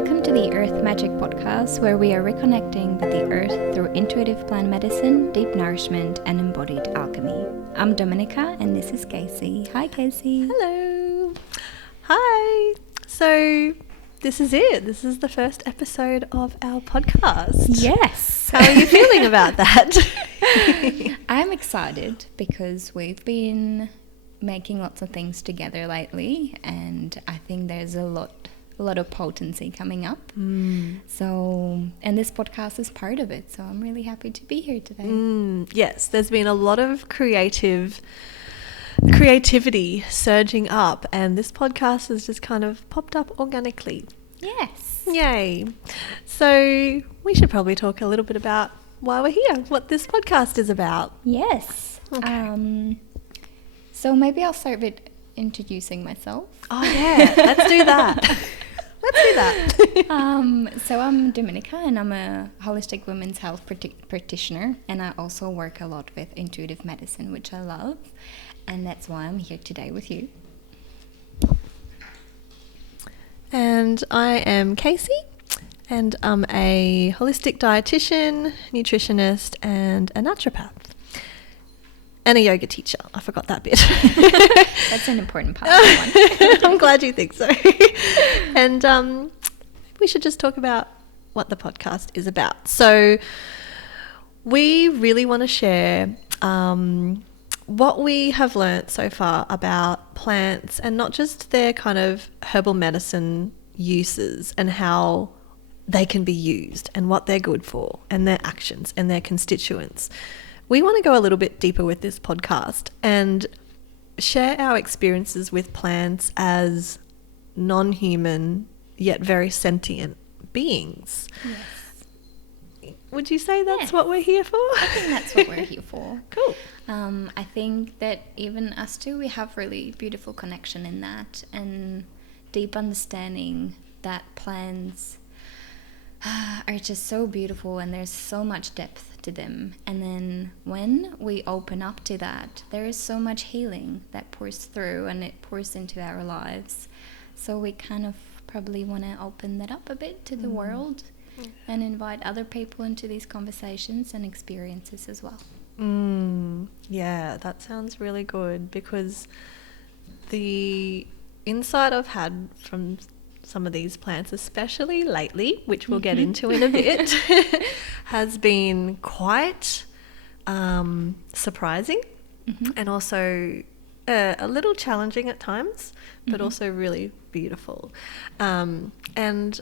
Welcome to the Earth Magic Podcast, where we are reconnecting with the earth through intuitive plant medicine, deep nourishment, and embodied alchemy. I'm Dominica, and this is Casey. Hi, Casey. Hello. Hi. So this is it. This is the first episode of our podcast. Yes. How are you feeling about that? I'm excited because we've been making lots of things together lately, and I think there's a lot of potency coming up. So, and this podcast is part of it, so I'm really happy to be here today. Yes, there's been a lot of creativity surging up, and this podcast has just kind of popped up organically. Yes. Yay. So we should probably talk a little bit about why we're here, what this podcast is about. Yes. Okay. So maybe I'll start with introducing myself. Oh yeah, let's do that. So I'm Dominica, and I'm a holistic women's health practitioner, and I also work a lot with intuitive medicine, which I love, and that's why I'm here today with you. And I am Casey, and I'm a holistic dietitian, nutritionist, and a naturopath. And a yoga teacher. I forgot that bit. That's an important part of the one. I'm glad you think so. And we should just talk about what the podcast is about. So we really want to share what we have learnt so far about plants, and not just their kind of herbal medicine uses and how they can be used and what they're good for and their actions and their constituents. We want to go a little bit deeper with this podcast and share our experiences with plants as non-human yet very sentient beings. Yes. Would you say that's Yes. what we're here for? I think that's what we're here for. Cool. I think that even us two, we have really beautiful connection in that, and deep understanding that plants are just so beautiful, and there's so much depth to them. And then when we open up to that, there is so much healing that pours through, and it pours into our lives. So we kind of probably want to open that up a bit to the world and invite other people into these conversations and experiences as well. Yeah, that sounds really good, because the insight I've had from some of these plants, especially lately, which we'll get into in a bit, has been quite surprising and also a little challenging at times, but also really beautiful. And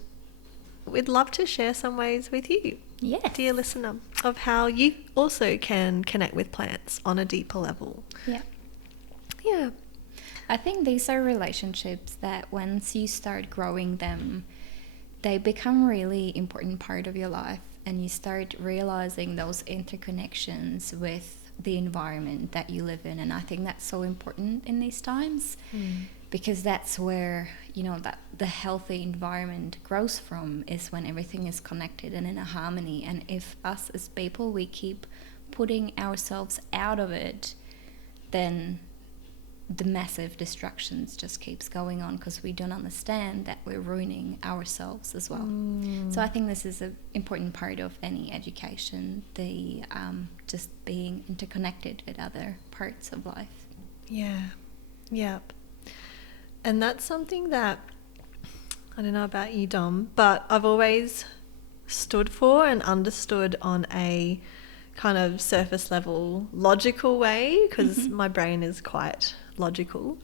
we'd love to share some ways with you, Yes. dear listener, of how you also can connect with plants on a deeper level. Yeah. Yeah. I think these are relationships that once you start growing them, they become really important part of your life, and you start realizing those interconnections with the environment that you live in. And I think that's so important in these times, because that's where, that the healthy environment grows from, is when everything is connected and in a harmony. And if us as people, we keep putting ourselves out of it, then the massive destructions just keeps going on, because we don't understand that we're ruining ourselves as well. So I think this is an important part of any education, the just being interconnected with other parts of life. Yeah. Yep. And that's something that, I don't know about you, Dom, but I've always stood for and understood on a kind of surface level logical way, because my brain is quite logical.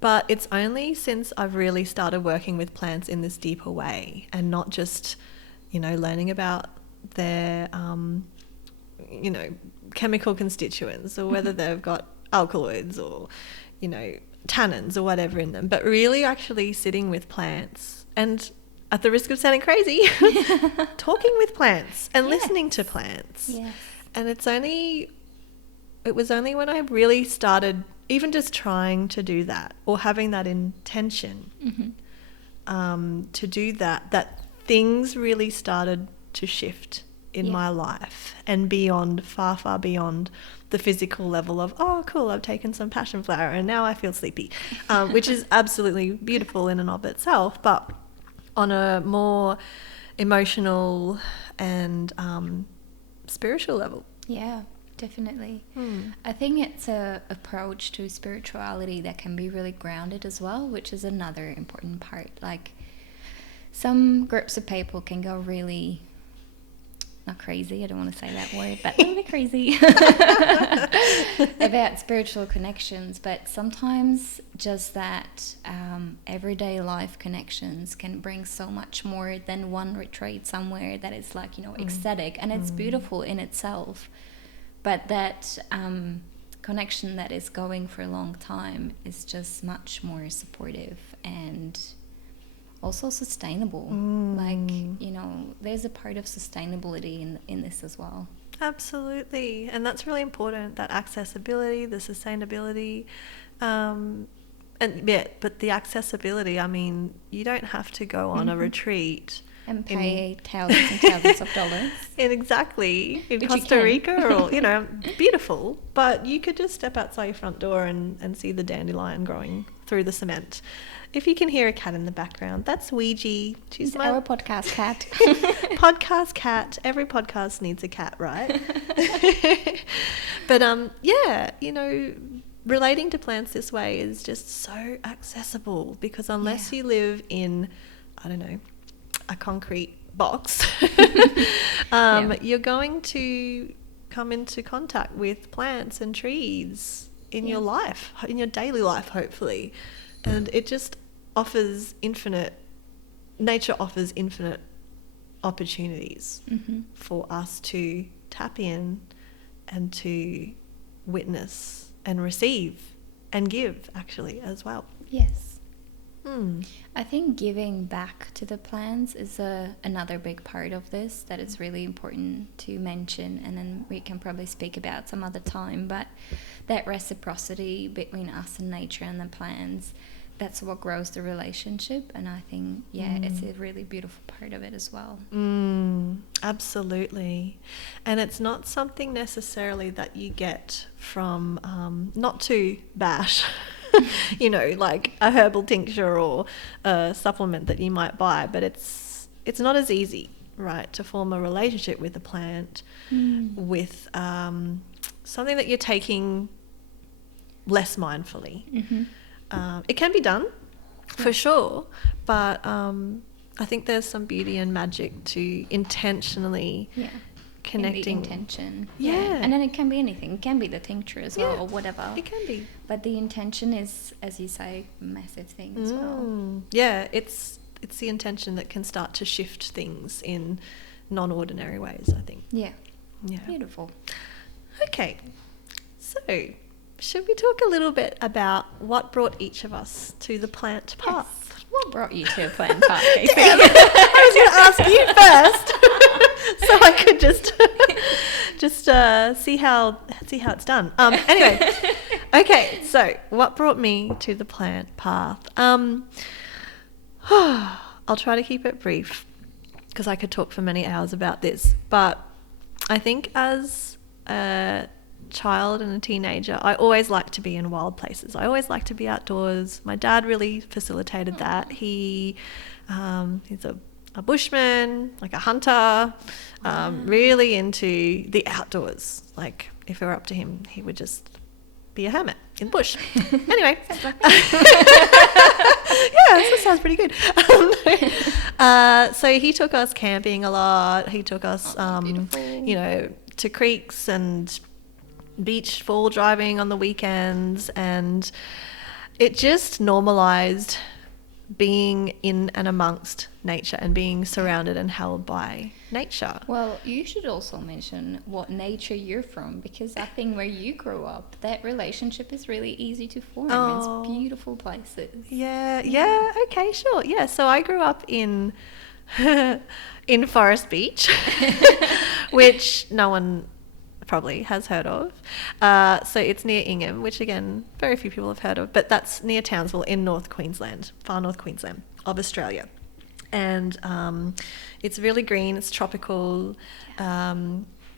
But it's only since I've really started working with plants in this deeper way, and not just, learning about their, chemical constituents, or whether they've got alkaloids or, tannins or whatever in them, but really actually sitting with plants and, at the risk of sounding crazy, talking with plants and listening to plants. Yes. And it was only when I really started even just trying to do that, or having that intention to do that things really started to shift in my life, and beyond, far, far beyond the physical level of, oh, cool, I've taken some passion flower and now I feel sleepy, which is absolutely beautiful in and of itself. But on a more emotional and spiritual level. Yeah, definitely. Hmm. I think it's a approach to spirituality that can be really grounded as well, which is another important part. Like some groups of people can go really, not crazy, I don't want to say that word, but a little bit crazy about spiritual connections. But sometimes just that everyday life connections can bring so much more than one retreat somewhere that is like, ecstatic, and it's beautiful in itself. But that connection that is going for a long time is just much more supportive and also sustainable. Like, there's a part of sustainability in this as well. Absolutely. And that's really important, that accessibility, the sustainability. But the accessibility, I mean, you don't have to go on a retreat and pay thousands and thousands of dollars. In Costa Rica or, beautiful. But you could just step outside your front door and see the dandelion growing through the cement. If you can hear a cat in the background, that's Ouija. She's our podcast cat. Podcast cat. Every podcast needs a cat, right? But relating to plants this way is just so accessible, because unless you live in, I don't know, a concrete box, you're going to come into contact with plants and trees in your life, in your daily life, hopefully. And it just nature offers infinite opportunities for us to tap in and to witness and receive and give, actually, as well. Yes. I think giving back to the plants is another big part of this that is really important to mention, and then we can probably speak about some other time. But that reciprocity between us and nature and the plants, that's what grows the relationship. And I think, it's a really beautiful part of it as well. Absolutely. And it's not something necessarily that you get from, not to bash, like a herbal tincture or a supplement that you might buy, but it's not as easy, right, to form a relationship with a plant, with something that you're taking less mindfully. It can be done, for sure, but I think there's some beauty and magic to intentionally connecting. In the intention. Yeah. And then it can be anything. It can be the tincture as well, or whatever. It can be. But the intention is, as you say, a massive thing as well. Yeah, it's the intention that can start to shift things in non-ordinary ways, I think. Yeah. Yeah. Beautiful. Okay. So, should we talk a little bit about what brought each of us to the plant path? Yes. What brought you to a plant path, Casey? I was going to ask you first, so I could just see how it's done. Anyway, okay. So, what brought me to the plant path? I'll try to keep it brief, because I could talk for many hours about this. But I think as a child and a teenager, I always liked to be in wild places. I always liked to be outdoors. My dad really facilitated that. He's a bushman, like a hunter, really into the outdoors. Like, if it were up to him, he would just be a hermit in the bush. Anyway. Yeah, that sounds pretty good. So he took us camping a lot. He took us, to creeks and beach fall driving on the weekends, and it just normalized being in and amongst nature and being surrounded and held by nature. Well, you should also mention what nature you're from, because I think where you grew up, that relationship is really easy to form. Oh. It's beautiful places. Yeah, okay, sure. Yeah, so I grew up in Forest Beach, which no one probably has heard of. So it's near Ingham, which again, very few people have heard of, but that's near Townsville in North Queensland, far North Queensland of Australia. And it's really green, it's tropical.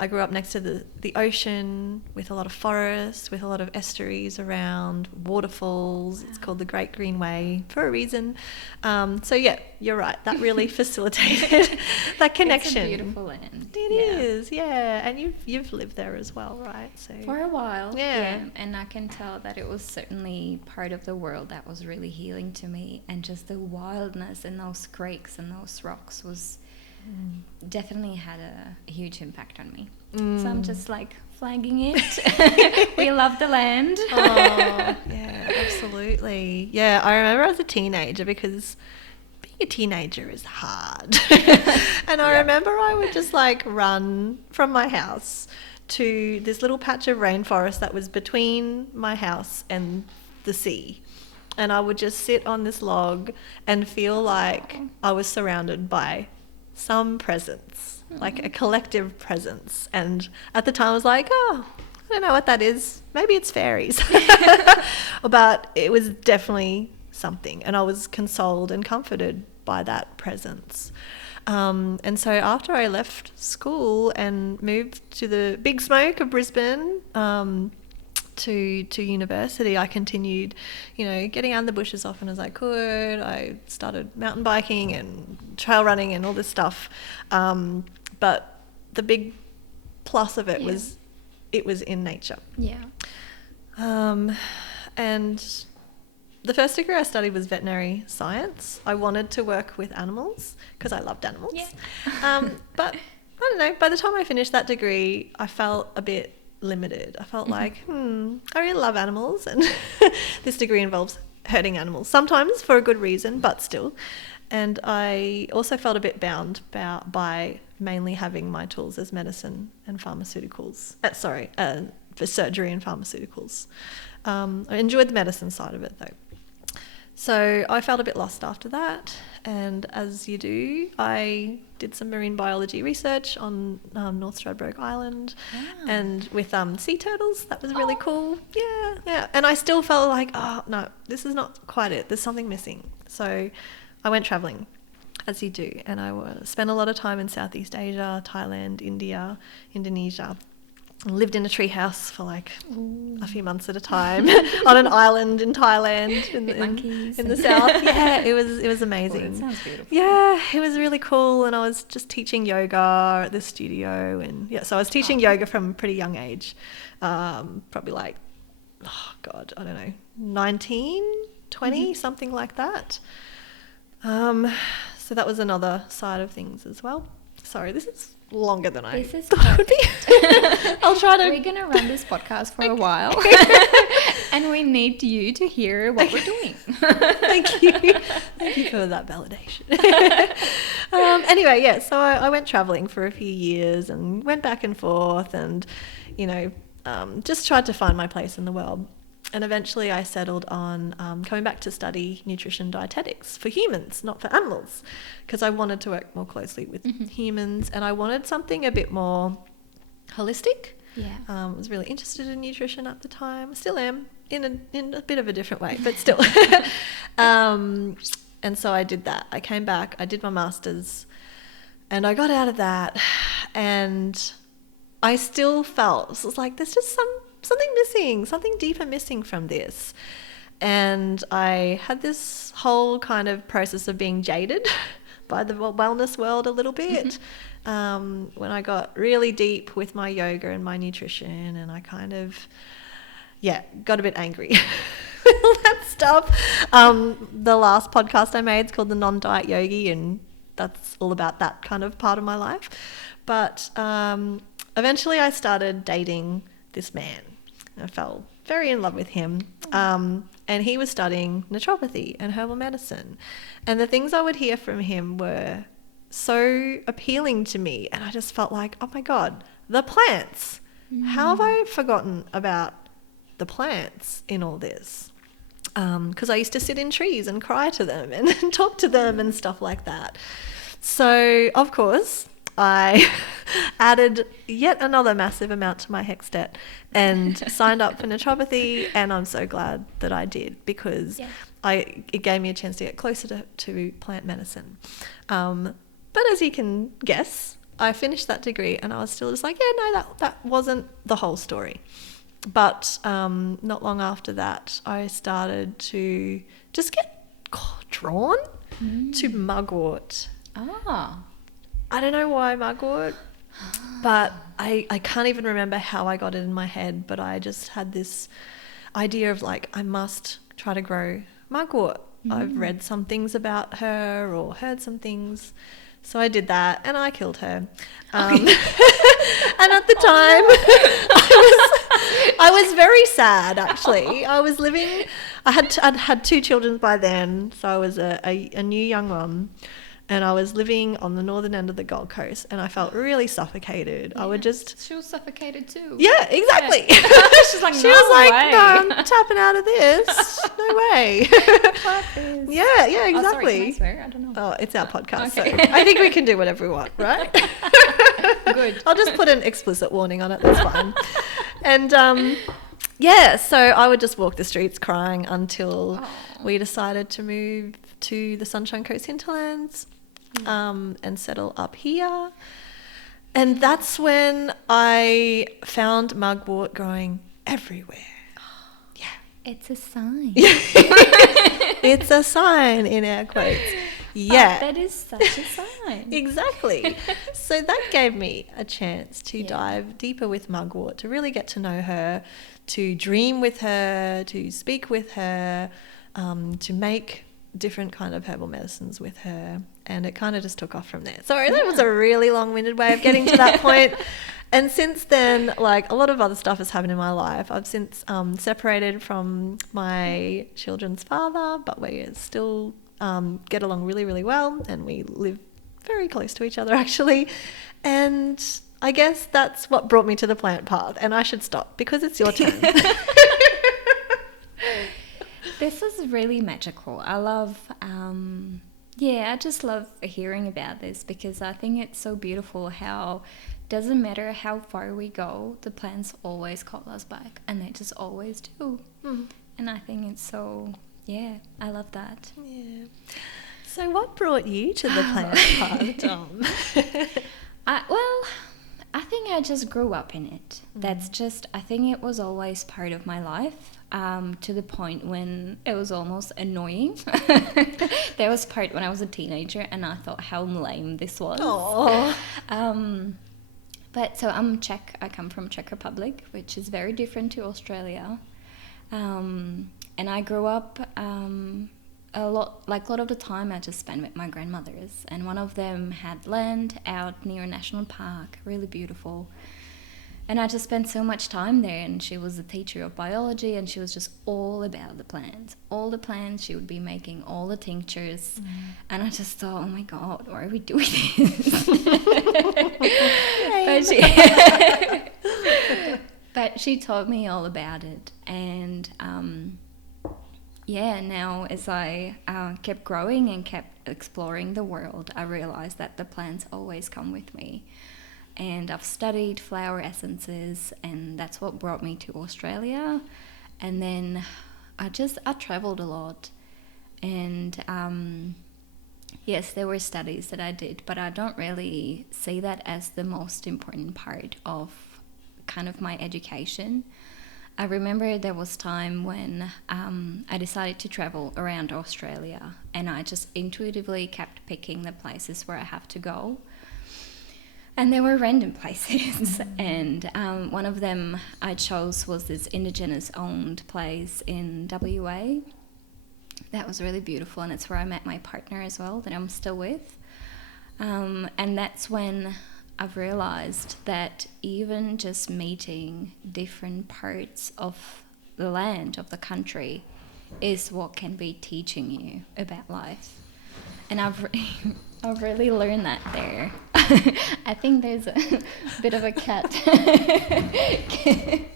I grew up next to the ocean with a lot of forests, with a lot of estuaries around, waterfalls. It's called the Great Green Way for a reason. So yeah, you're right. That really facilitated that connection. It's a beautiful land. It is, yeah. And you've lived there as well, right? So for a while, yeah. And I can tell that it was certainly part of the world that was really healing to me, and just the wildness in those creeks and those rocks was definitely had a huge impact on me. So I'm just like flagging it. We love the land. Oh, yeah, absolutely. Yeah, I remember as a teenager, because being a teenager is hard. And I remember I would just like run from my house to this little patch of rainforest that was between my house and the sea. And I would just sit on this log and feel like I was surrounded by some presence, like a collective presence. And at the time I was like, oh, I don't know what that is. Maybe it's fairies. But it was definitely something. And I was consoled and comforted by that presence. And so after I left school and moved to the big smoke of Brisbane, to university, I continued, getting out in the bush as often as I could. I started mountain biking and trail running and all this stuff. But the big plus of it was it was in nature. Yeah. And the first degree I studied was veterinary science. I wanted to work with animals because I loved animals. Yeah. But I don't know, by the time I finished that degree, I felt a bit limited. I felt like, I really love animals, and this degree involves hurting animals, sometimes for a good reason, but still. And I also felt a bit bound by mainly having my tools as medicine and pharmaceuticals. For surgery and pharmaceuticals. I enjoyed the medicine side of it though. So I felt a bit lost after that, and as you do, I did some marine biology research on North Stradbroke Island and with sea turtles. That was really cool. Yeah. And I still felt like, oh, no, this is not quite it. There's something missing. So I went travelling, as you do, and I spent a lot of time in Southeast Asia, Thailand, India, Indonesia. Lived in a tree house for like a few months at a time on an island in Thailand in the south. Yeah, it was amazing. Well, that sounds beautiful. Yeah, it was really cool, and I was just teaching yoga at the studio, and so I was teaching yoga from a pretty young age, probably like, I don't know, 19, 20, something like that. So that was another side of things as well. Sorry, this is longer than I thought it would be. I'll try to... We're going to run this podcast for a while. And we need you to hear what we're doing. Thank you. Thank you for that validation. Anyway, so I went travelling for a few years and went back and forth and, just tried to find my place in the world. And eventually I settled on coming back to study nutrition dietetics for humans, not for animals, because I wanted to work more closely with humans, and I wanted something a bit more holistic. Yeah. I was really interested in nutrition at the time. Still am, in a bit of a different way, but still. And so I did that. I came back, I did my master's, and I got out of that, and I still felt, it was like, there's just something missing, something deeper missing from this. And I had this whole kind of process of being jaded by the wellness world a little bit when I got really deep with my yoga and my nutrition, and I kind of, got a bit angry with all that stuff. The last podcast I made is called The Non-Diet Yogi, and that's all about that kind of part of my life. But eventually I started dating this man. I fell very in love with him. And he was studying naturopathy and herbal medicine. And the things I would hear from him were so appealing to me. And I just felt like, oh my God, the plants. How have I forgotten about the plants in all this? Because I used to sit in trees and cry to them and talk to them and stuff like that. So, of course, I added yet another massive amount to my HEX debt and signed up for naturopathy, and I'm so glad that I did, because it gave me a chance to get closer to plant medicine. But as you can guess, I finished that degree and I was still just like, yeah, no, that wasn't the whole story. But not long after that, I started to just get drawn to mugwort. Ah. I don't know why mugwort, but I can't even remember how I got it in my head, but I just had this idea of like, I must try to grow mugwort. I've read some things about her or heard some things. So I did that and I killed her. And at the time, I was very sad actually. I'd had 2 children by then, so I was a new young mum. And I was living on the northern end of the Gold Coast and I felt really suffocated. Yeah. I would just... She was suffocated too. Yeah, exactly. Yeah. She's like, she was like, no, I'm tapping out of this. No way. Yeah, exactly. Oh, sorry, can I swear? I don't know. Oh, it's our podcast, Okay. so I think we can do whatever we want, right? Good. I'll just put an explicit warning on it, that's fine. And yeah, so I would just walk the streets crying until we decided to move to the Sunshine Coast hinterlands and settle up here. And that's when I found mugwort growing everywhere. Yeah. It's a sign. It's a sign in air quotes. Yeah. Oh, that is such a sign. Exactly. So that gave me a chance to dive deeper with mugwort, to really get to know her, to dream with her, to speak with her, to make different kind of herbal medicines with her, and it kind of just took off from there. Sorry, that was a really long-winded way of getting to that point. And since then, like, a lot of other stuff has happened in my life. I've since separated from my children's father, but we still get along really, really well, and we live very close to each other actually. And I guess that's what brought me to the plant path, and I should stop because it's your turn. This is really magical. I love, I just love hearing about this because I think it's so beautiful how doesn't matter how far we go, the plants always call us back, and they just always do. And I think it's so, I love that. Yeah. So what brought you to the plant path, Dom? I think I just grew up in it. That's just, I think it was always part of my life, to the point when it was almost annoying. There was part when I was a teenager and I thought how lame this was. But so I'm Czech, I come from Czech Republic, which is very different to Australia. And I grew up a lot of the time I just spent with my grandmothers, and one of them had land out near a national park, really beautiful. And I just spent so much time there, and she was a teacher of biology, and she was just all about the plants. All the plants, she would be making all the tinctures. And I just thought, oh my God, why are we doing this? But she taught me all about it. And now as I kept growing and kept exploring the world, I realized that the plants always come with me. And I've studied flower essences, and that's what brought me to Australia. And then I traveled a lot. And yes, there were studies that I did, but I don't really see that as the most important part of kind of my education. I remember there was time when I decided to travel around Australia, and I just intuitively kept picking the places where I have to go. And they were random places. And one of them I chose was this Indigenous owned place in WA. That was really beautiful, and it's where I met my partner as well, that I'm still with. And that's when I've realized that even just meeting different parts of the land, of the country, is what can be teaching you about life. And I've really learned that there. I think there's a bit of a cat,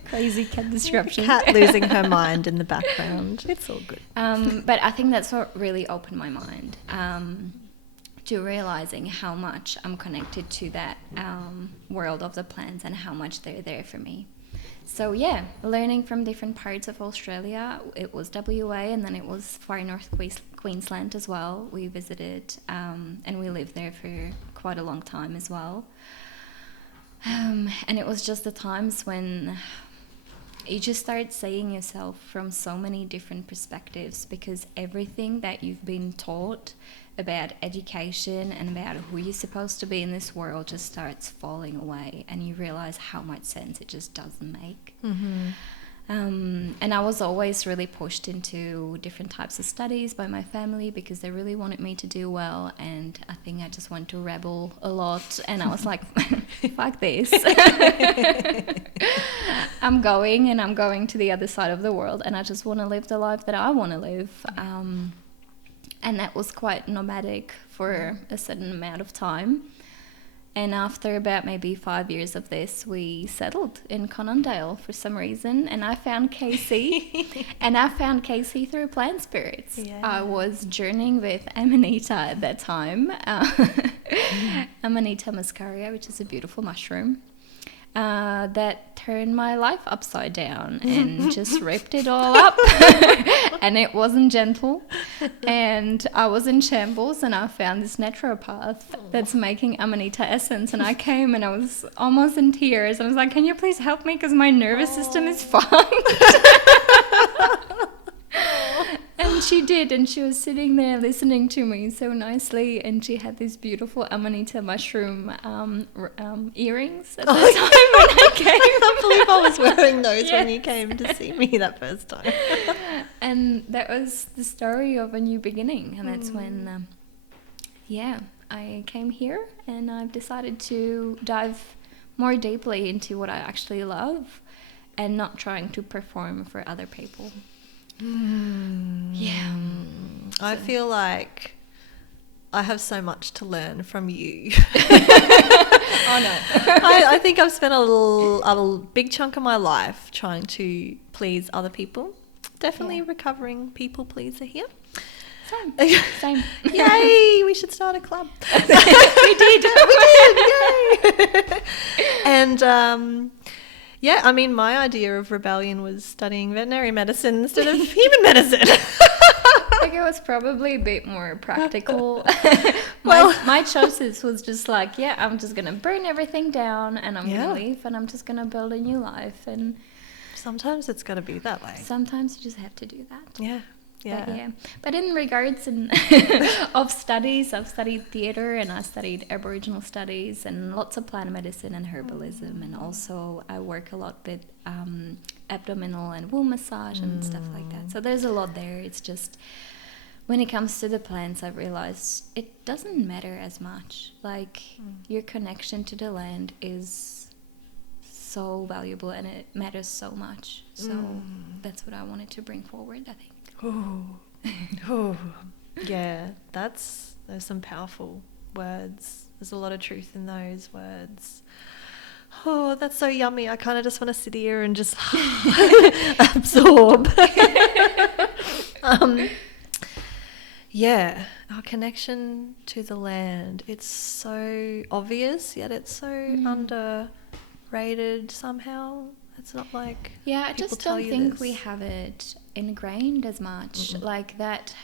crazy cat disruption. Cat losing her mind in the background. It's all good. But I think that's what really opened my mind to realizing how much I'm connected to that world of the plants and how much they're there for me. So learning from different parts of Australia. It was WA, and then it was far north Queensland as well. We visited and we lived there for quite a long time as well. And it was just the times when you just start seeing yourself from so many different perspectives, because everything that you've been taught about education and about who you're supposed to be in this world just starts falling away, and you realize how much sense it just doesn't make. And I was always really pushed into different types of studies by my family because they really wanted me to do well, and I think I just wanted to rebel a lot, and I was like, fuck this. I'm going to the other side of the world, and I just want to live the life that I want to live. And that was quite nomadic for a certain amount of time. And after about maybe 5 years of this, we settled in Conondale for some reason. And I found Casey. And I found Casey through plant spirits. Yeah. I was journeying with Amanita at that time. Amanita muscaria, which is a beautiful mushroom. That turned my life upside down and just ripped it all up. And it wasn't gentle, and I was in shambles, and I found this naturopath that's making Amanita essence, and I came and I was almost in tears. I was like, can you please help me, because my nervous system is fucked. And she did, and she was sitting there listening to me so nicely, and she had these beautiful Amanita mushroom earrings at the time when I came. I can't believe I was wearing those when you came to see me that first time. And that was the story of a new beginning, and that's when, I came here, and I've decided to dive more deeply into what I actually love, and not trying to perform for other people. Yeah. I feel like I have so much to learn from you. Oh no. I think I've spent a big chunk of my life trying to please other people. Definitely recovering people pleaser here. Same. Yay, we should start a club. We did. Yay. And yeah, I mean, my idea of rebellion was studying veterinary medicine instead of human medicine. I think it was probably a bit more practical. My choices was just like, I'm just going to burn everything down, and I'm going to leave, and I'm just going to build a new life. And sometimes it's got to be that way. Sometimes you just have to do that. Yeah. But in regards of studies, I've studied theatre, and I studied Aboriginal studies and lots of plant medicine and herbalism, and also I work a lot with abdominal and wound massage and stuff like that. So there's a lot there. It's just when it comes to the plants, I've realized it doesn't matter as much. Like your connection to the land is so valuable, and it matters so much. So that's what I wanted to bring forward, I think. Oh, yeah, there's some powerful words. There's a lot of truth in those words. Oh, that's so yummy. I kind of just want to sit here and just absorb. Yeah, our connection to the land. It's so obvious, yet it's so underrated somehow. It's not like I just don't think we have it ingrained as much. Like that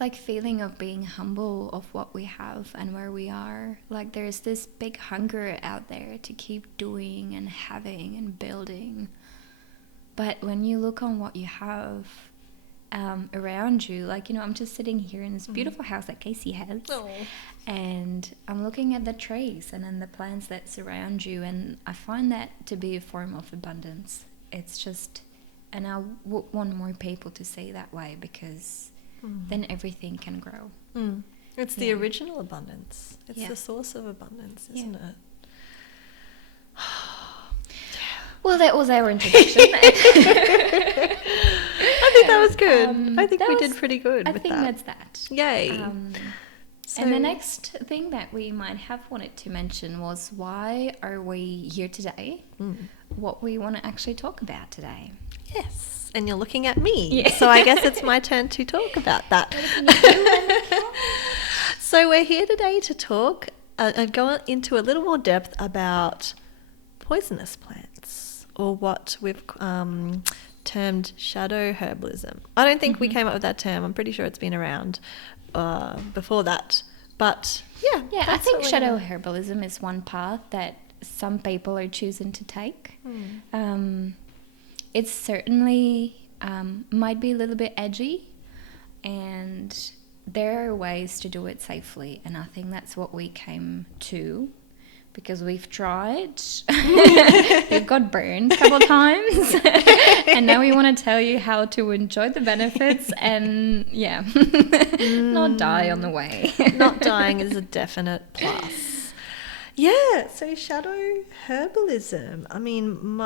like feeling of being humble of what we have and where we are. Like there's this big hunger out there to keep doing and having and building, but when you look on what you have around you, like, I'm just sitting here in this beautiful house that Casey has. And I'm looking at the trees and then the plants that surround you, and I find that to be a form of abundance. It's just, and I want more people to see that way, because then everything can grow. It's the original abundance. It's the source of abundance, isn't it? Well, that was our introduction. I think that was good. I think we did pretty good with that. I think that's that. Yay. And the next thing that we might have wanted to mention was, why are we here today? What we want to actually talk about today. Yes, and you're looking at me. So I guess it's my turn to talk about that. So we're here today to talk and go into a little more depth about poisonous plants, or what we've termed shadow herbalism. I don't think we came up with that term. I'm pretty sure it's been around before that. But Yeah, I that's think what we're shadow gonna- herbalism is one path that some people are choosing to take. It's certainly might be a little bit edgy, and there are ways to do it safely, and I think that's what we came to, because we've tried. We've got burned a couple times, and now we want to tell you how to enjoy the benefits and not die on the way. Not dying is a definite plus. Yeah, so shadow herbalism. I mean,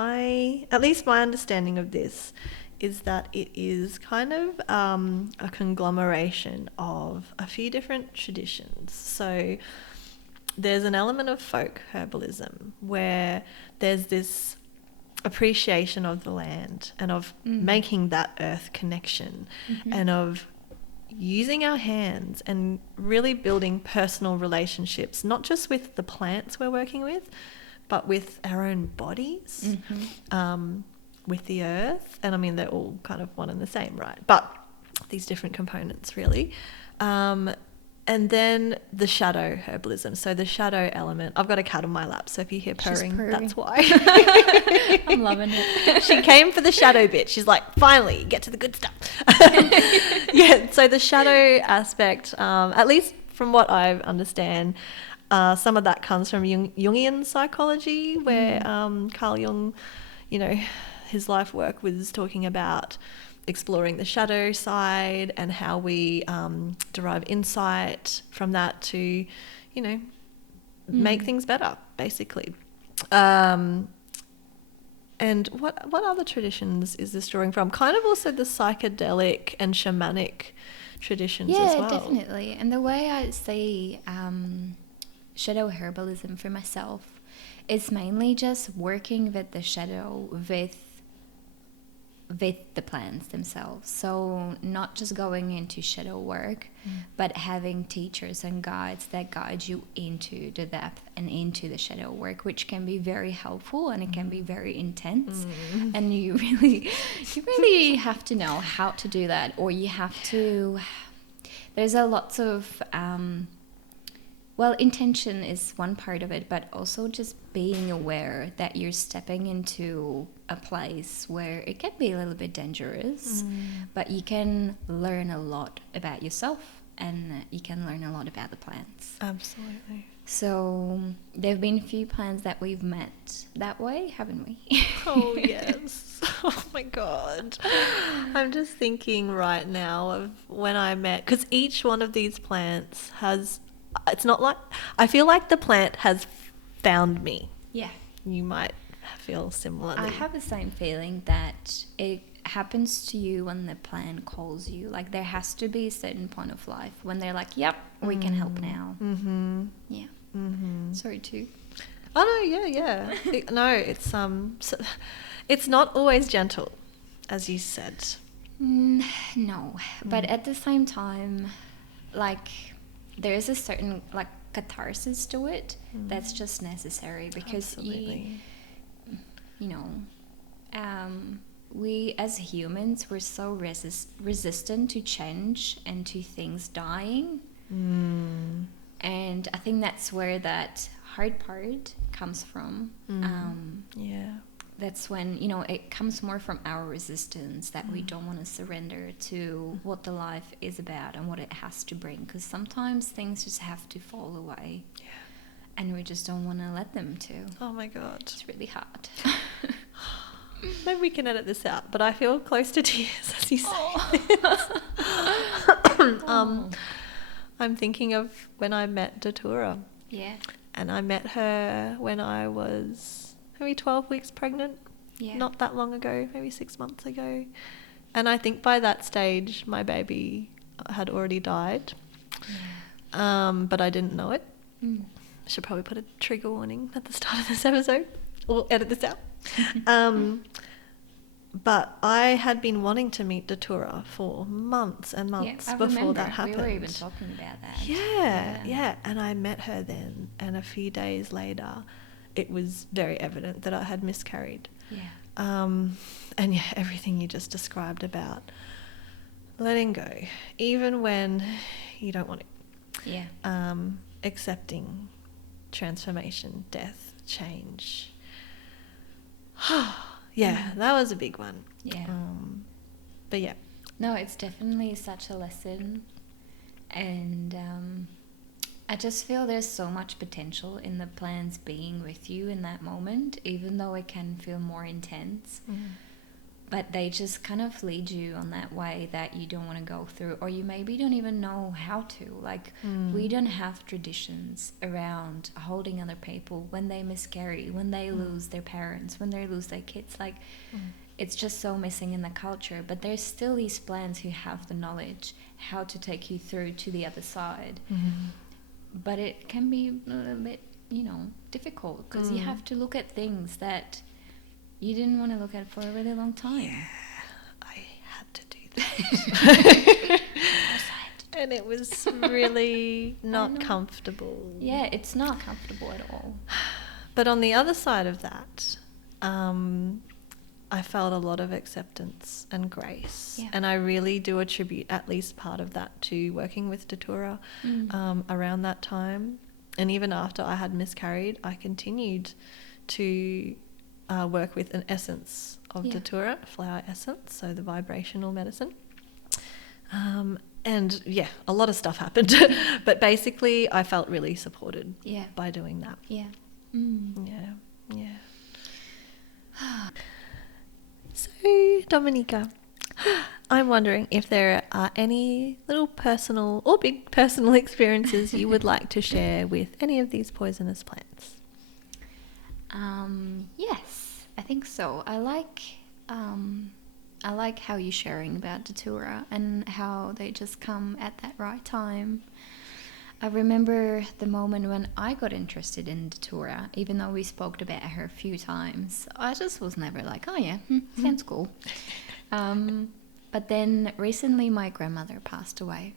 at least my understanding of this is that it is kind of a conglomeration of a few different traditions. So there's an element of folk herbalism where there's this appreciation of the land and of making that earth connection and of using our hands and really building personal relationships, not just with the plants we're working with, but with our own bodies, with the earth. And I mean, they're all kind of one and the same, right? But these different components, really. And then the shadow herbalism. So the shadow element. I've got a cat on my lap, so if you hear purring, that's why. I'm loving it. She came for the shadow bit. She's like, finally, get to the good stuff. Yeah, so the shadow aspect, at least from what I understand, some of that comes from Jungian psychology, where Carl Jung, his life work was talking about exploring the shadow side and how we derive insight from that to, make things better, basically. And what other traditions is this drawing from? Kind of also the psychedelic and shamanic traditions as well. Yeah, definitely. And the way I see shadow herbalism for myself is mainly just working with the shadow with the plants themselves. So not just going into shadow work, but having teachers and guides that guide you into the depth and into the shadow work, which can be very helpful and it can be very intense. And you really have to know how to do that, or you have to, there's a lots of intention is one part of it, but also just being aware that you're stepping into a place where it can be a little bit dangerous, but you can learn a lot about yourself and you can learn a lot about the plants. Absolutely. So there have been a few plants that we've met that way, haven't we? Oh, yes. Oh, my God. I'm just thinking right now of when I met, because each one of these plants has, it's not like, I feel like the plant has found me. Yeah. You might feel similarly. I have the same feeling that it happens to you when the plant calls you. Like there has to be a certain point of life when they're like, yep, we can help now. Yeah. Sorry too. Oh no, yeah. It's not always gentle, as you said. No, but at the same time, like there is a certain like catharsis to it that's just necessary, because Absolutely. we as humans, we're so resistant to change and to things dying. And I think that's where that hard part comes from. Yeah. That's when, it comes more from our resistance, that we don't want to surrender to what the life is about and what it has to bring. Because sometimes things just have to fall away. Yeah. And we just don't want to let them to. Oh my God. It's really hard. Maybe we can edit this out, but I feel close to tears as you say this. I'm thinking of when I met Datura. Yeah. And I met her when I was maybe 12 weeks pregnant. Yeah. Not that long ago, maybe 6 months ago. And I think by that stage, my baby had already died. But I didn't know it. I should probably put a trigger warning at the start of this episode. Or edit this out. But I had been wanting to meet Datura for months and months before that happened. We were even talking about that. Yeah. And I met her then, and a few days later, it was very evident that I had miscarried. Yeah. And yeah, everything you just described about letting go, even when you don't want to. Yeah. Accepting transformation, death, change. Yeah, that was a big one. Yeah. But yeah. No, it's definitely such a lesson. And I just feel there's so much potential in the plans being with you in that moment, even though it can feel more intense. But they just kind of lead you on that way that you don't want to go through, or you maybe don't even know how to. Like, we don't have traditions around holding other people when they miscarry, when they lose their parents, when they lose their kids. Like, it's just so missing in the culture. But there's still these plans who have the knowledge how to take you through to the other side. But it can be a little bit, difficult, because you have to look at things that you didn't want to look at for a really long time. Yeah, I had to do that. And it was really not comfortable. Yeah, it's not comfortable at all. But on the other side of that, I felt a lot of acceptance and grace. Yeah. And I really do attribute at least part of that to working with Datura around that time. And even after I had miscarried, I continued to work with an essence of Datura, flower essence, so the vibrational medicine. And yeah, a lot of stuff happened. But basically, I felt really supported by doing that. Yeah. Yeah. So, Dominica, I'm wondering if there are any little personal or big personal experiences you would like to share with any of these poisonous plants. Yes, I think so. I like how you're sharing about Datura and how they just come at that right time. I remember the moment when I got interested in Datura, even though we spoke about her a few times. I just was never like, oh yeah, sounds cool. But then recently my grandmother passed away,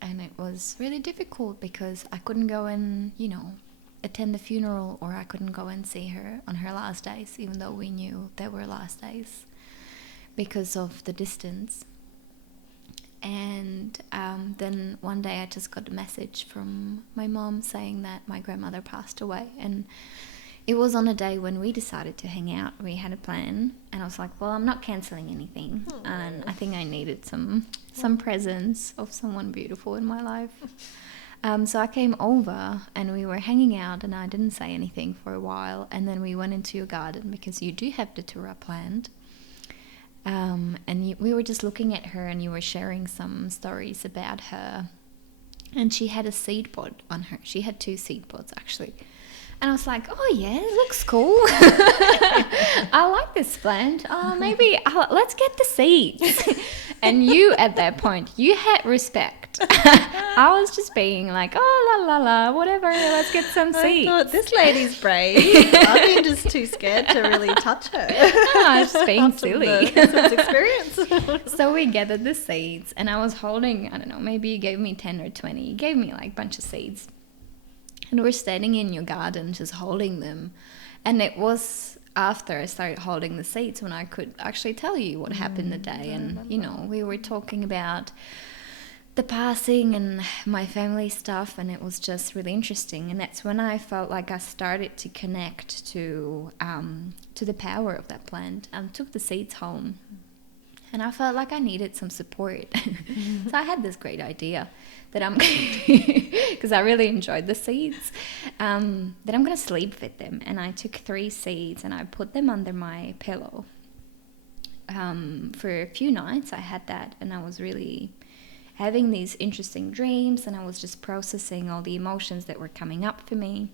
and it was really difficult because I couldn't go and, attend the funeral, or I couldn't go and see her on her last days, even though we knew they were last days, because of the distance. And then one day I just got a message from my mom saying that my grandmother passed away. And it was on a day when we decided to hang out. We had a plan, and I was like, well, I'm not cancelling anything. Aww. And I think I needed some presence of someone beautiful in my life. So I came over and we were hanging out, and I didn't say anything for a while. And then we went into your garden because you do have Datura planned. And we were just looking at her, and you were sharing some stories about her. And she had a seed pod on her. She had 2 seed pods, actually. And I was like, oh, yeah, it looks cool. I like this plant. Oh, maybe let's get the seeds. And you, at that point, you had respect. I was just being like, oh, la, la, la, whatever, let's get some seeds. I thought, this lady's brave. I've been just too scared to really touch her. No, I was just being silly. Experience. So we gathered the seeds, and I was holding, I don't know, maybe you gave me 10 or 20. You gave me like a bunch of seeds. And we're standing in your garden just holding them. And it was after I started holding the seeds when I could actually tell you what happened the day. And, we were talking about the passing and my family stuff, and it was just really interesting. And that's when I felt like I started to connect to the power of that plant, and took the seeds home. And I felt like I needed some support. So I had this great idea that I'm because I really enjoyed the seeds, that I'm going to sleep with them. And I took 3 seeds and I put them under my pillow. For a few nights I had that, and I was really having these interesting dreams, and I was just processing all the emotions that were coming up for me.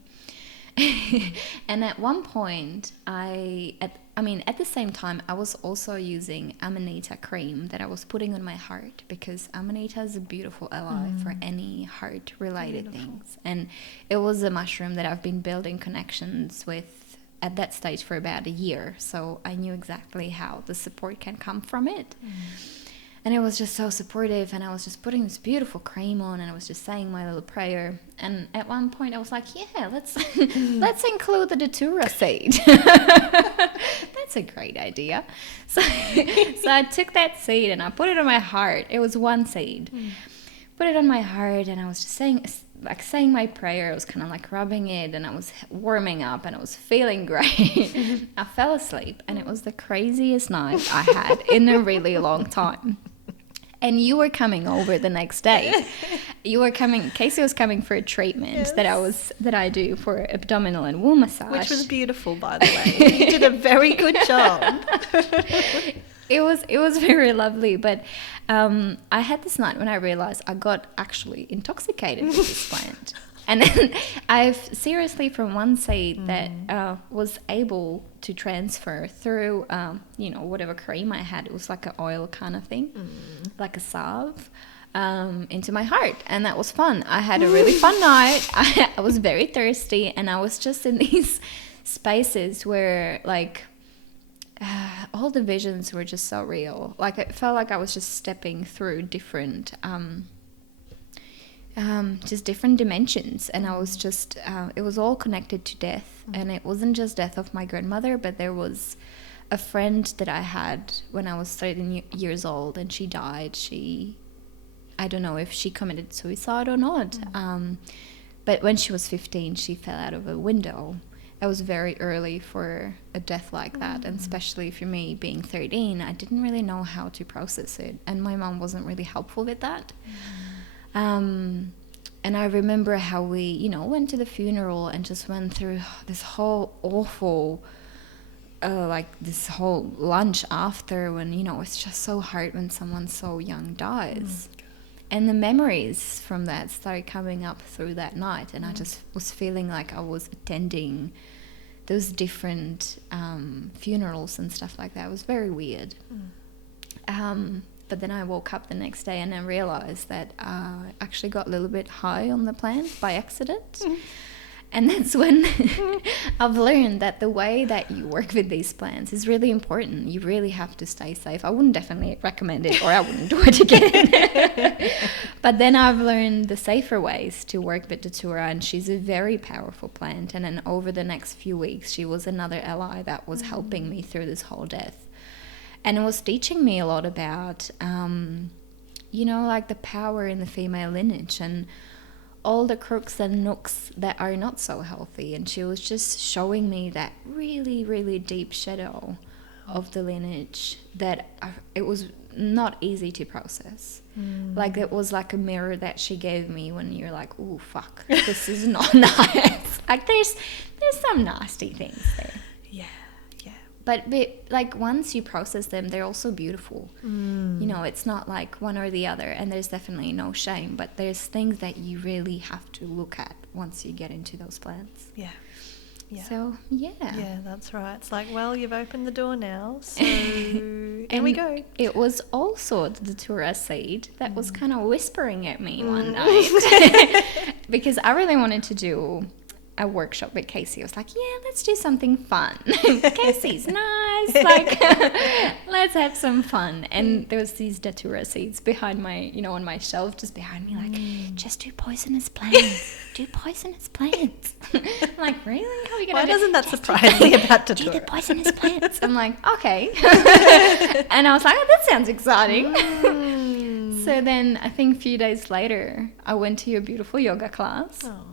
And at one point, at the same time, I was also using Amanita cream that I was putting on my heart, because Amanita is a beautiful ally for any heart-related things. And it was a mushroom that I've been building connections with at that stage for about a year. So I knew exactly how the support can come from it. And it was just so supportive, and I was just putting this beautiful cream on, and I was just saying my little prayer. And at one point I was like, yeah, let's include the Datura seed. That's a great idea. So I took that seed and I put it on my heart. It was 1 seed. put it on my heart, and I was just saying my prayer. I was kind of like rubbing it, and I was warming up, and I was feeling great. I fell asleep, and it was the craziest night I had in a really long time. And you were coming over the next day. Casey was coming for a treatment that I do for abdominal and womb massage. Which was beautiful, by the way. You did a very good job. It was very lovely, but I had this night when I realized I got actually intoxicated with this plant. And then I've seriously, from one seed that was able to transfer through, whatever cream I had. It was like an oil kind of thing, like a salve, into my heart. And that was fun. I had a really fun night. I was very thirsty, and I was just in these spaces where, like, all the visions were just so real. Like, it felt like I was just stepping through different different dimensions, and I was just it was all connected to death. And it wasn't just death of my grandmother, but there was a friend that I had when I was 13 years old, and she died. I don't know if she committed suicide or not, but when she was 15 she fell out of a window. It was very early for a death like that, and especially for me being 13, I didn't really know how to process it, and my mom wasn't really helpful with that. And I remember how we, went to the funeral and just went through this whole awful, this whole lunch after, when, it's just so hard when someone so young dies. And the memories from that started coming up through that night, and I just was feeling like I was attending those different funerals and stuff like that. It was very weird. But then I woke up the next day and I realized that I actually got a little bit high on the plant by accident. And that's when I've learned that the way that you work with these plants is really important. You really have to stay safe. I wouldn't definitely recommend it, or I wouldn't do it again. But then I've learned the safer ways to work with Datura, and she's a very powerful plant. And then over the next few weeks, she was another ally that was helping me through this whole death. And it was teaching me a lot about, like the power in the female lineage and all the crooks and nooks that are not so healthy. And she was just showing me that really, really deep shadow of the lineage that it was not easy to process. Like, it was like a mirror that she gave me when you're like, oh, fuck, this is not nice. Like, there's some nasty things there. Yeah. But like, once you process them, they're also beautiful. It's not like one or the other, and there's definitely no shame, but there's things that you really have to look at once you get into those plants. Yeah. So, yeah. Yeah, that's right. It's like, well, you've opened the door now, so in we go. It was also the Datura seed that was kind of whispering at me one night. Because I really wanted to do a workshop with Casey. I was like, yeah, let's do something fun. Casey's nice. Like, let's have some fun. And there was these Datura seeds behind my, on my shelf, just behind me, like, just do poisonous plants. Do poisonous plants. I'm like, really? How are we gonna Why doesn't that surprise me about Datura? Do the poisonous plants. I'm like, okay. And I was like, oh, that sounds exciting. So then I think a few days later, I went to your beautiful yoga class. Oh.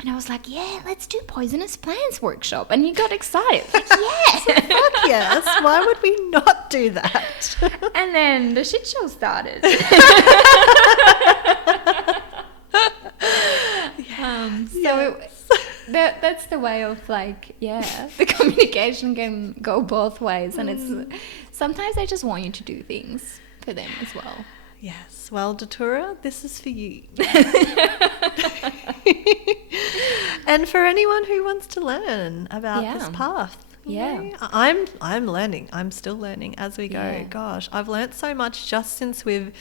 And I was like, yeah, let's do poisonous plants workshop. And you got excited. Like, yes. Fuck yes. Why would we not do that? And then the shit show started. That's the way of, like, the communication can go both ways. And it's sometimes I just want you to do things for them as well. Yes. Well, Datura, this is for you. And for anyone who wants to learn about this path. I'm learning. I'm still learning as we go. Yeah. Gosh, I've learned so much just since we've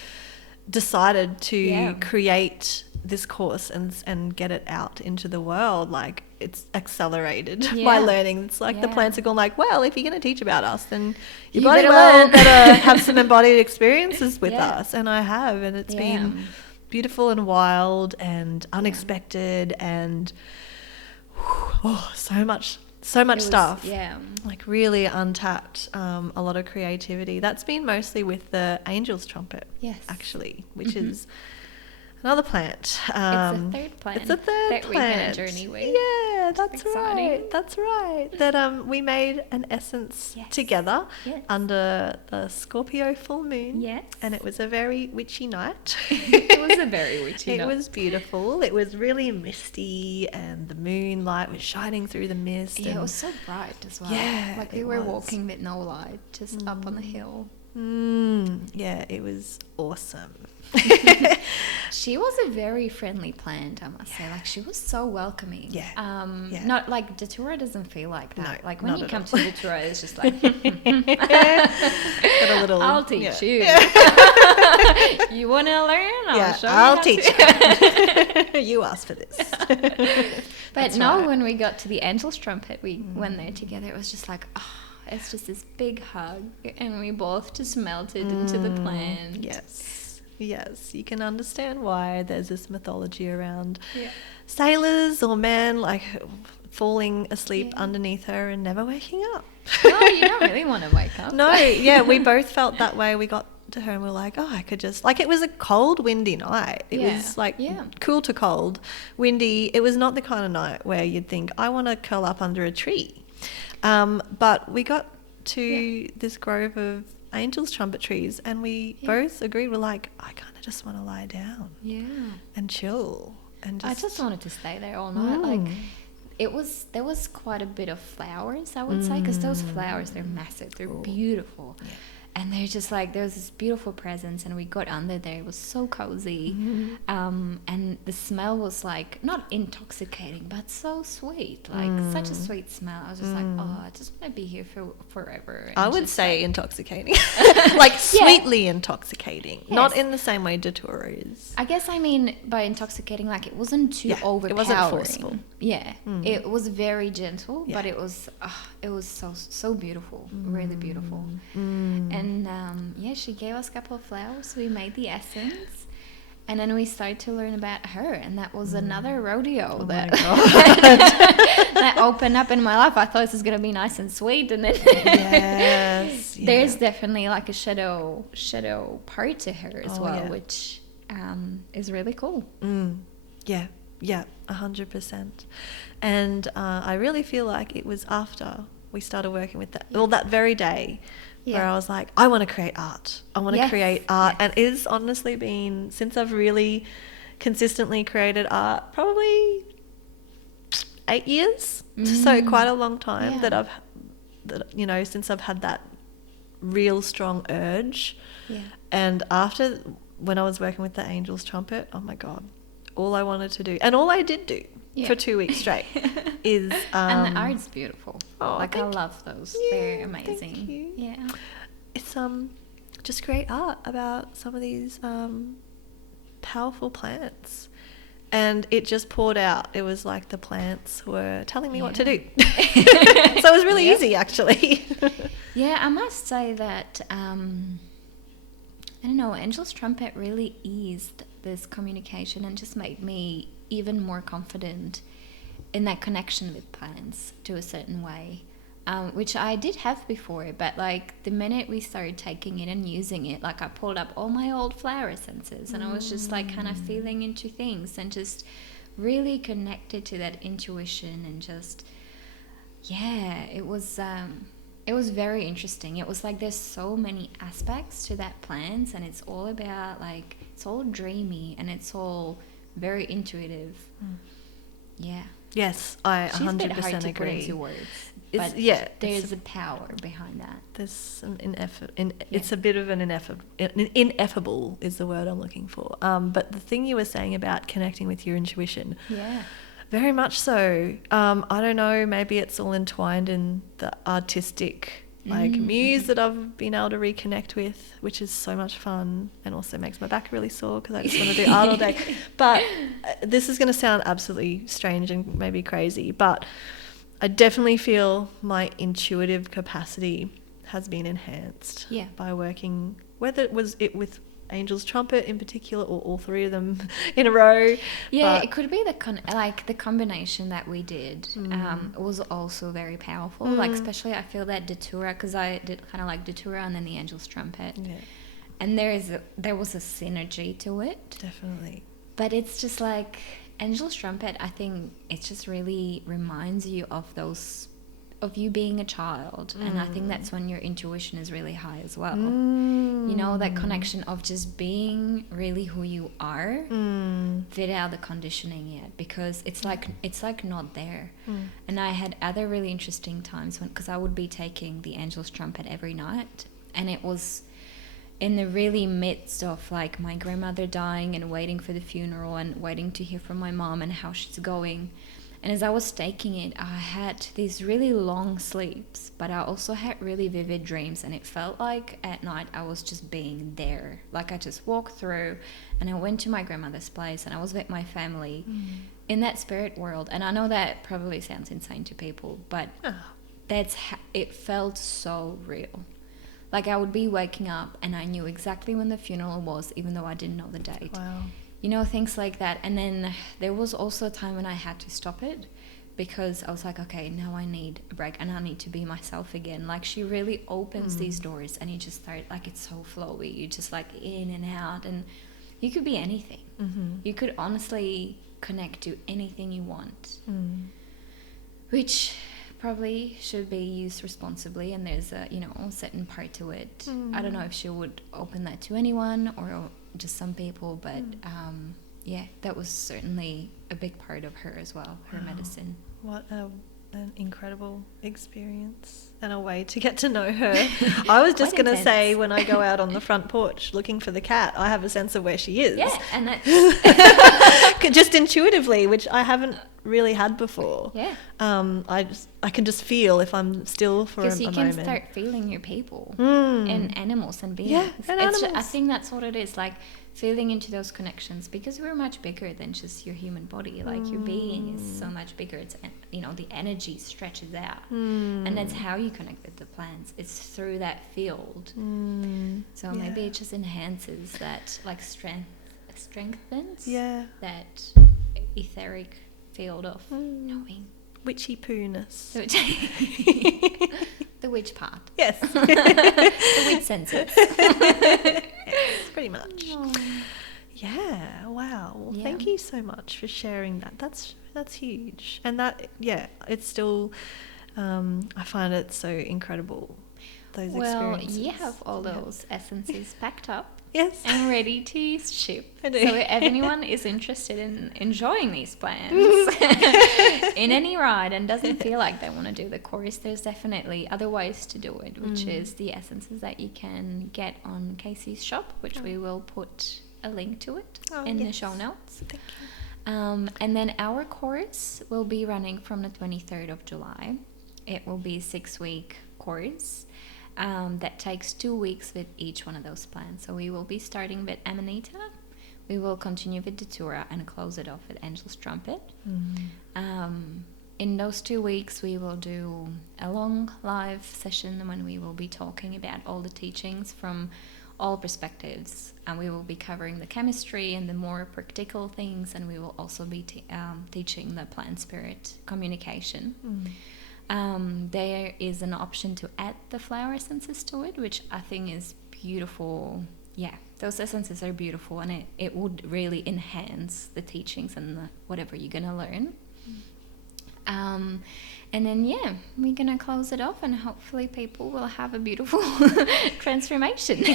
decided to create this course and get it out into the world. Like, it's accelerated my learning. It's like the plants are going like, well, if you're going to teach about us, then you better have some embodied experiences with us. And I have, and it's been beautiful and wild and unexpected and so much stuff. Like, really untapped, a lot of creativity. That's been mostly with the Angel's Trumpet, actually, which is, and another plant. It's the third plant. It's a third that plant. we're gonna journey with. Yeah, that's Exciting. right. That's right. That we made an essence Yes. together Yes. under the Scorpio full moon. Yes. And it was a very witchy night. It was a very witchy night. It was beautiful. It was really misty, and the moonlight was shining through the mist. Yeah, and it was so bright as well. Yeah, like we it were was. walking with no light, just up on the hill. Yeah, it was awesome. She was a very friendly plant, I must say. Like, she was so welcoming. Yeah. Yeah. Not like Datura doesn't feel like that. No, like when not you at come all. to Datura, it's just like, Got a little. I'll teach you. You want to learn? I'll show you I'll how teach to. you. You asked for this. But That's no, right. when we got to the Angel's Trumpet, we went there together. It was just like, oh, it's just this big hug, and we both just melted into the plant. Yes, you can understand why there's this mythology around Yeah. sailors or men like falling asleep Yeah. underneath her and never waking up. No, you don't really want to wake up. No, yeah, we both felt that way. We got to her and we were like, oh, I could just, like, it was a cold, windy night. It Yeah, was like yeah. cool to cold, windy. It was not the kind of night where you'd think, I want to curl up under a tree. But we got to this grove of Angel's trumpet trees, and we both agreed, we're like, I kind of just want to lie down Yeah. and chill and just... I just wanted to stay there all night. Like, there was quite a bit of flowers, I would say, because those flowers, they're massive, they're beautiful. Yeah. And they're just like, there was this beautiful presence, and we got under there. It was so cozy. And the smell was like, not intoxicating, but so sweet. Like, such a sweet smell. I was just like, oh, I just want to be here for forever. And I would just, say intoxicating. Like sweetly intoxicating. Yes. Not in the same way Datura is. I guess I mean by intoxicating, like, it wasn't too Yeah, it overpowering. wasn't forceful. Yeah, it was very gentle, Yeah. but it was so beautiful, really beautiful. And yeah, she gave us a couple of flowers. We made the essence, and then we started to learn about her, and that was another rodeo that that opened up in my life. I thought this was gonna be nice and sweet, and then Yes. there's definitely like a shadow part to her as well, yeah. which is really cool. Yeah, 100%. And I really feel like it was after we started working with that, well, that very day, where Yeah. I was like, I want to create art. I want to Yes, create art. yes. And it has honestly been, since I've really consistently created art, probably 8 years. So quite a long time Yeah. since I've had that real strong urge. Yeah. And after, when I was working with the Angel's Trumpet, oh my God, all I wanted to do, and all I did do Yeah. for 2 weeks straight, is... And the art's beautiful. Oh, like, I thank love those. you. They're Thank amazing. you. Yeah. It's just create art about some of these powerful plants. And it just poured out. It was like the plants were telling me what to do. So it was really Yep. easy, actually. Yeah, I must say that, I don't know, Angel's Trumpet really eased this communication and just made me even more confident in that connection with plants to a certain way, which I did have before, but like the minute we started taking it and using it, like I pulled up all my old flower essences and I was just like kind of feeling into things and just really connected to that intuition and just, yeah, it was very interesting. It was like there's so many aspects to that plant, and it's all about like, it's all dreamy and it's all very intuitive. Yeah. Yes, I She's a bit 100% hard to put agree. into words. It's- But yeah, there's a power behind that. There's it's a bit of an ineffable is the word I'm looking for. But the thing you were saying about connecting with your intuition, Yeah. very much so. I don't know, maybe it's all entwined in the artistic muse that I've been able to reconnect with, which is so much fun and also makes my back really sore because I just want to do art all day. But this is going to sound absolutely strange and maybe crazy, but I definitely feel my intuitive capacity has been enhanced by working, whether it was with Angel's Trumpet in particular or all three of them in a row. Yeah, But it could be the combination that we did was also very powerful. Like, especially I feel that Datura, because I did kind of like Datura and then the Angel's Trumpet. yeah, And there was a synergy to it. definitely. But it's just like Angel's Trumpet, I think it just really reminds you of those, of you being a child. And I think that's when your intuition is really high as well. You know, that connection of just being really who you are without the conditioning yet, because it's like not there. And I had other really interesting times when, because I would be taking the Angel's Trumpet every night, and it was in the really midst of like my grandmother dying and waiting for the funeral and waiting to hear from my mom and how she's going. And as I was taking it, I had these really long sleeps, but I also had really vivid dreams, and it felt like at night I was just being there. Like I just walked through and I went to my grandmother's place and I was with my family in that spirit world. And I know that probably sounds insane to people, but it felt so real. Like I would be waking up and I knew exactly when the funeral was, even though I didn't know the date. Wow. You know, things like that. And then there was also a time when I had to stop it, because I was like, okay, now I need a break and I need to be myself again. Like she really opens these doors and you just start, like, it's so flowy. You just like in and out, and you could be anything. You could honestly connect to anything you want, which probably should be used responsibly, and there's a, you know, certain part to it. I don't know if she would open that to anyone or just some people, but yeah, that was certainly a big part of her as well, her medicine. What an incredible experience and a way to get to know her. I was just going to say, when I go out on the front porch looking for the cat, I have a sense of where she is. Yeah, and that's just intuitively, which I haven't really had before. Yeah. I can just feel if I'm still for a moment. Because you can start feeling your people and animals and beings. Yeah, and animals. I think that's what it is, like feeling into those connections, because we're much bigger than just your human body. Like your being is so much bigger. It's, you know, the energy stretches out, and that's how you connect with the plants. It's through that field. So maybe it just enhances that, like strengthens that etheric field of knowing. Witchy poo-ness. The witch part. Yes. The witch senses. Yes, pretty much. Oh. Yeah, wow. Well, Yeah. thank you so much for sharing that. That's huge. And that, it's still, I find it so incredible, those experiences. You have all those essences packed up. Yes. And ready to ship. I do. So if anyone is interested in enjoying these plans in any ride and doesn't feel like they want to do the course, there's definitely other ways to do it, which is the essences that you can get on Casey's shop, which we will put a link to it in the show notes. Thank you. And then our course will be running from the 23rd of July. It will be a 6-week course. That takes 2 weeks with each one of those plants. So we will be starting with Amanita. We will continue with Datura and close it off with Angel's Trumpet. In those 2 weeks, we will do a long live session when we will be talking about all the teachings from all perspectives. And we will be covering the chemistry and the more practical things. And we will also be teaching the plant spirit communication. There is an option to add the flower essences to it, which I think is beautiful. Yeah, those essences are beautiful, and it would really enhance the teachings and whatever you're going to learn. And then, we're going to close it off, and hopefully people will have a beautiful transformation.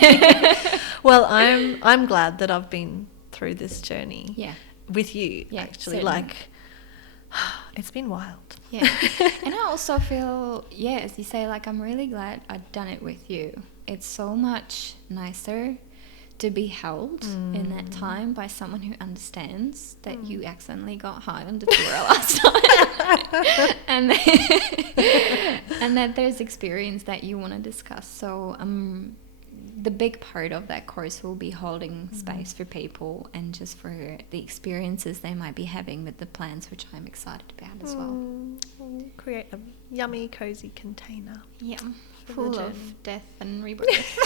Well, I'm glad that I've been through this journey with you, actually. Certainly. Like, it's been wild. Yeah. And I also feel, as you say, like, I'm really glad I've done it with you. It's so much nicer to be held in that time by someone who understands that you accidentally got high on the tour last time. and that there's experience that you want to discuss. So the big part of that course will be holding space for people and just for the experiences they might be having with the plants, which I'm excited about as well. We'll create a yummy, cozy container. Yeah, full of death and rebirth.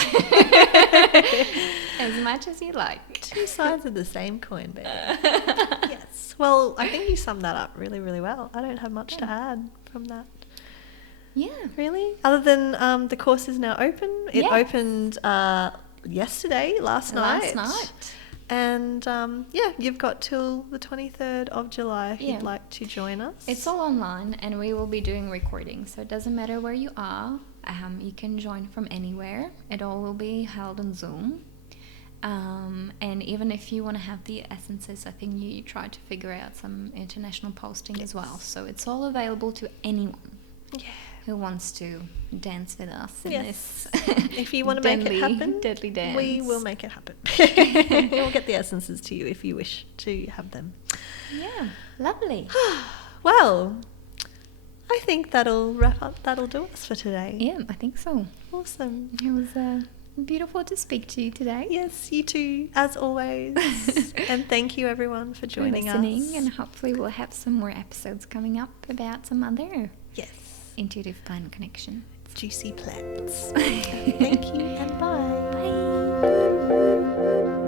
As much as you like. Two sides of the same coin, baby. Yes. Well, I think you summed that up really, really well. I don't have much to add from that. Yeah. Really? Other than the course is now open. It opened yesterday, last night. And yeah, you've got till the 23rd of July if Yeah. you'd like to join us. It's all online, and we will be doing recordings, so it doesn't matter where you are. You can join from anywhere. It all will be held on Zoom. And even if you want to have the essences, I think you try to figure out some international posting as well. So it's all available to anyone who wants to dance with us in this. If you want to make it happen, deadly dance, we will make it happen. We'll get the essences to you if you wish to have them. Yeah, lovely. Well, I think that'll wrap up. That'll do us for today. Yeah, I think so. Awesome. It was beautiful to speak to you today. Yes, you too, as always. And thank you everyone for joining us. And hopefully we'll have some more episodes coming up about some other intuitive plan connection. Juicy plants. Thank you and bye. Bye.